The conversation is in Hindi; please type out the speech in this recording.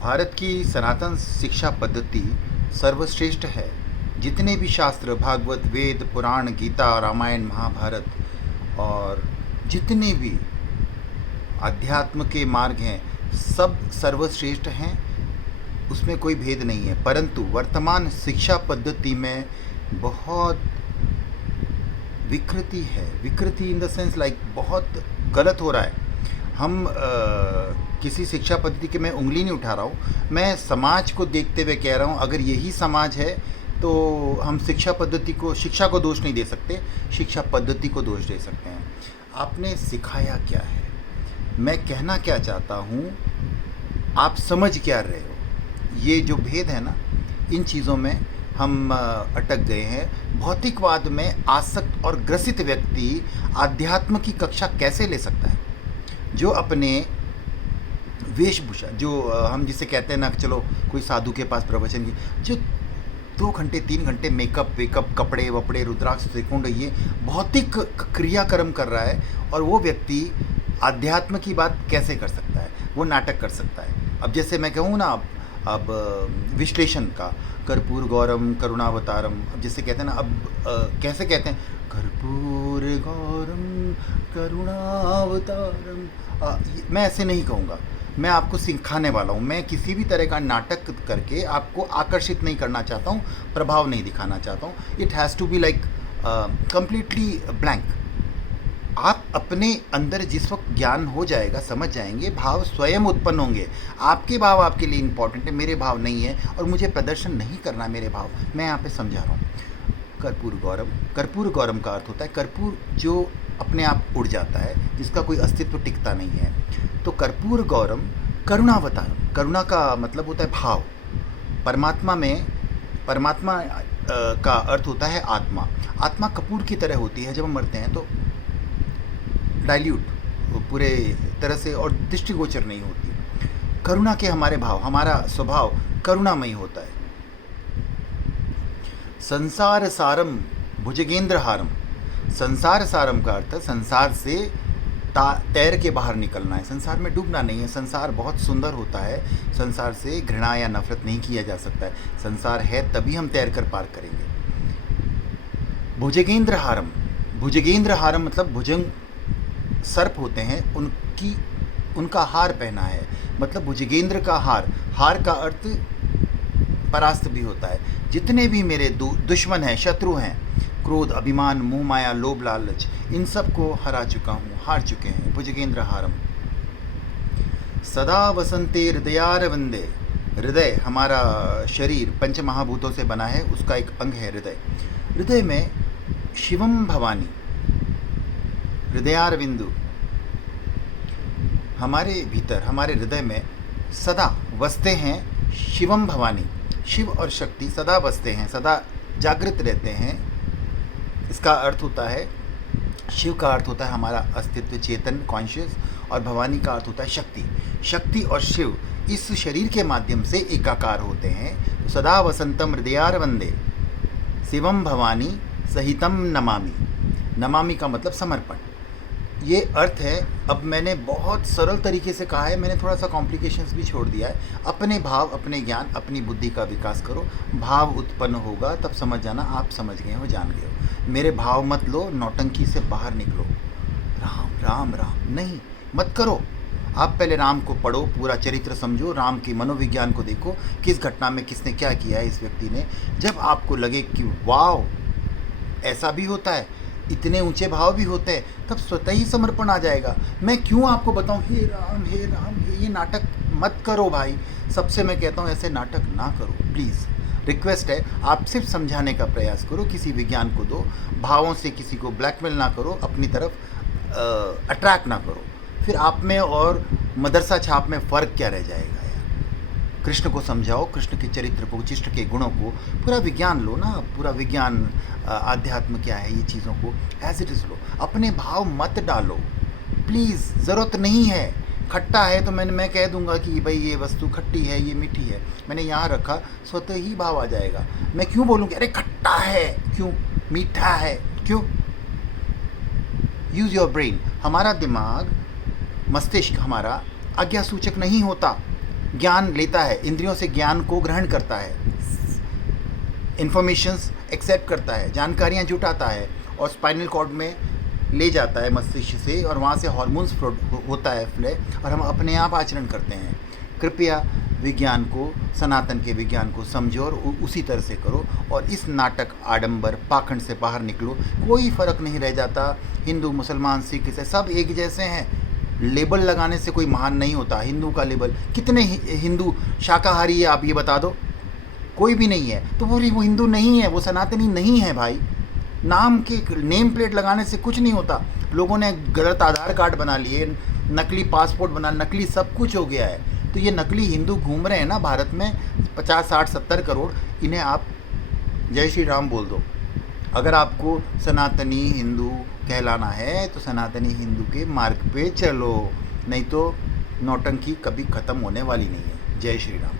भारत की सनातन शिक्षा पद्धति सर्वश्रेष्ठ है। जितने भी शास्त्र भागवत वेद पुराण गीता रामायण महाभारत और जितने भी अध्यात्म के मार्ग हैं सब सर्वश्रेष्ठ हैं, उसमें कोई भेद नहीं है। परंतु वर्तमान शिक्षा पद्धति में बहुत विकृति है। विकृति इन द सेंस लाइक बहुत गलत हो रहा है। हम किसी शिक्षा पद्धति के मैं उंगली नहीं उठा रहा हूँ, मैं समाज को देखते हुए कह रहा हूँ। अगर यही समाज है तो हम शिक्षा को दोष नहीं दे सकते, शिक्षा पद्धति को दोष दे सकते हैं। आपने सिखाया क्या है, मैं कहना क्या चाहता हूँ, आप समझ क्या रहे हो। ये जो भेद है ना, इन चीज़ों में हम अटक गए हैं। भौतिकवाद में आसक्त और ग्रसित व्यक्ति आध्यात्म की कक्षा कैसे ले सकता है? जो अपने वेशभूषा, जो हम जिसे कहते हैं ना, चलो कोई साधु के पास प्रवचन की, जो 2 घंटे 3 घंटे मेकअप वेकअप कपड़े वपड़े रुद्राक्ष त्रिकुंड ये भौतिक क्रियाक्रम कर रहा है, और वो व्यक्ति आध्यात्म की बात कैसे कर सकता है? वो नाटक कर सकता है। अब जैसे मैं कहूँ ना, अब विश्लेषण का कर्पूर गौरम करुणावतारम, अब जैसे कहते हैं ना, अब कैसे कहते हैं, कर्पूर गौरम करुणावतारम, मैं ऐसे नहीं कहूँगा। मैं आपको सिखाने वाला हूँ। मैं किसी भी तरह का नाटक करके आपको आकर्षित नहीं करना चाहता हूँ, प्रभाव नहीं दिखाना चाहता हूँ। It has to be like completely blank. आप अपने अंदर जिस वक्त ज्ञान हो जाएगा, समझ जाएंगे, भाव स्वयं उत्पन्न होंगे। आपके भाव आपके लिए इम्पॉर्टेंट है, मेरे भाव नहीं है, और मुझे प्रदर्शन नहीं करना मेरे भाव। मैं यहाँ पे समझा रहा हूँ। कर्पूर गौरम का अर्थ होता है कर्पूर जो अपने आप उड़ जाता है, जिसका कोई अस्तित्व टिकता नहीं है। तो कर्पूर गौरम करुणावतारम, करुणा का मतलब होता है भाव। परमात्मा का अर्थ होता है आत्मा। आत्मा कपूर की तरह होती है, जब हम मरते हैं तो डाइल्यूट पूरे तरह से और दृष्टिगोचर नहीं होती। करुणा के हमारे भाव, हमारा स्वभाव करुणामयी होता है। संसार सारम भुजगेंद्र हारम, संसार सारम का अर्थ संसार से तैर के बाहर निकलना है, संसार में डूबना नहीं है। संसार बहुत सुंदर होता है, संसार से घृणा या नफरत नहीं किया जा सकता है। संसार है तभी हम तैर कर पार करेंगे। भुजगेंद्र हारम, भुजगेंद्र हारम मतलब भुजंग सर्प होते हैं, उनका हार पहना है, मतलब भुजगेंद्र का हार। हार का अर्थ परास्त भी होता है। जितने भी मेरे दुश्मन हैं, शत्रु हैं, क्रोध अभिमान मोह माया लोभ लालच, इन सब को हरा चुका हूँ, हार चुके हैं। भुजगेंद्र हारम। सदा वसंते हृदयारविंदे, हृदय हमारा शरीर पंच महाभूतों से बना है, उसका एक अंग है हृदय। हृदय में शिवम भवानी, हृदयारविंदु, हमारे भीतर हमारे हृदय में सदा वसते हैं शिवम भवानी। शिव और शक्ति सदा बसते हैं, सदा जागृत रहते हैं। इसका अर्थ होता है, शिव का अर्थ होता है हमारा अस्तित्व, चेतन, कॉन्शियस, और भवानी का अर्थ होता है शक्ति। शक्ति और शिव इस शरीर के माध्यम से एकाकार होते हैं। तो सदा वसंतम हृदयारवंदे शिवम भवानी सहितम नमामि। नमामि का मतलब समर्पण, ये अर्थ है। अब मैंने बहुत सरल तरीके से कहा है, मैंने थोड़ा सा कॉम्प्लिकेशंस भी छोड़ दिया है। अपने भाव, अपने ज्ञान, अपनी बुद्धि का विकास करो। भाव उत्पन्न होगा तब समझ जाना आप समझ गए हो, जान गए हो। मेरे भाव मत लो, नौटंकी से बाहर निकलो। राम राम राम नहीं मत करो। आप पहले राम को पढ़ो, पूरा चरित्र समझो, राम की मनोविज्ञान को देखो, किस घटना में किसने क्या किया है इस व्यक्ति ने। जब आपको लगे कि वाव ऐसा भी होता है, इतने ऊंचे भाव भी होते हैं, तब स्वतः ही समर्पण आ जाएगा। मैं क्यों आपको बताऊं, हे राम हे राम, ये नाटक मत करो भाई। सबसे मैं कहता हूं ऐसे नाटक ना करो प्लीज़, रिक्वेस्ट है। आप सिर्फ समझाने का प्रयास करो, किसी विज्ञान को दो, भावों से किसी को ब्लैकमेल ना करो, अपनी तरफ अट्रैक्ट ना करो। फिर आप में और मदरसा छाप में फ़र्क क्या रह जाएगा यार। कृष्ण को समझाओ, कृष्ण के चरित्र को, उचिष्ट के गुणों को, पूरा विज्ञान लो ना, पूरा विज्ञान आध्यात्म क्या है, ये चीज़ों को एज इट इज़ लो। अपने भाव मत डालो प्लीज़, ज़रूरत नहीं है। खट्टा है तो मैं कह दूंगा कि भाई ये वस्तु खट्टी है, ये मीठी है, मैंने यहाँ रखा, स्वतः ही भाव आ जाएगा। मैं क्यों बोलूँगी अरे खट्टा है, क्यों मीठा है, क्यों? Use your brain. हमारा दिमाग, मस्तिष्क हमारा आज्ञा सूचक नहीं होता। ज्ञान लेता है, इंद्रियों से ज्ञान को ग्रहण करता है, इन्फॉर्मेशंस एक्सेप्ट करता है, जानकारियाँ जुटाता है और स्पाइनल कॉर्ड में ले जाता है मस्तिष्क से, और वहाँ से हार्मोन्स होता है फ्ले, और हम अपने आप आचरण करते हैं। कृपया विज्ञान को, सनातन के विज्ञान को समझो और उसी तरह से करो, और इस नाटक आडंबर पाखंड से बाहर निकलो। कोई फ़र्क नहीं रह जाता, हिंदू मुसलमान सिख ईसाई सब एक जैसे हैं। लेबल लगाने से कोई महान नहीं होता। हिंदू का लेबल, कितने हिंदू शाकाहारी है आप ये बता दो? कोई भी नहीं है। तो वो हिंदू नहीं है, वो सनातनी नहीं है भाई। नाम के नेम प्लेट लगाने से कुछ नहीं होता। लोगों ने गलत आधार कार्ड बना लिए, नकली पासपोर्ट बना, नकली सब कुछ हो गया है। तो ये नकली हिंदू घूम रहे हैं ना भारत में 50, 60, 70 करोड़, इन्हें आप जय श्री राम बोल दो। अगर आपको सनातनी हिंदू कहलाना है तो सनातनी हिंदू के मार्ग पे चलो, नहीं तो नौटंकी कभी ख़त्म होने वाली नहीं है। जय श्री राम।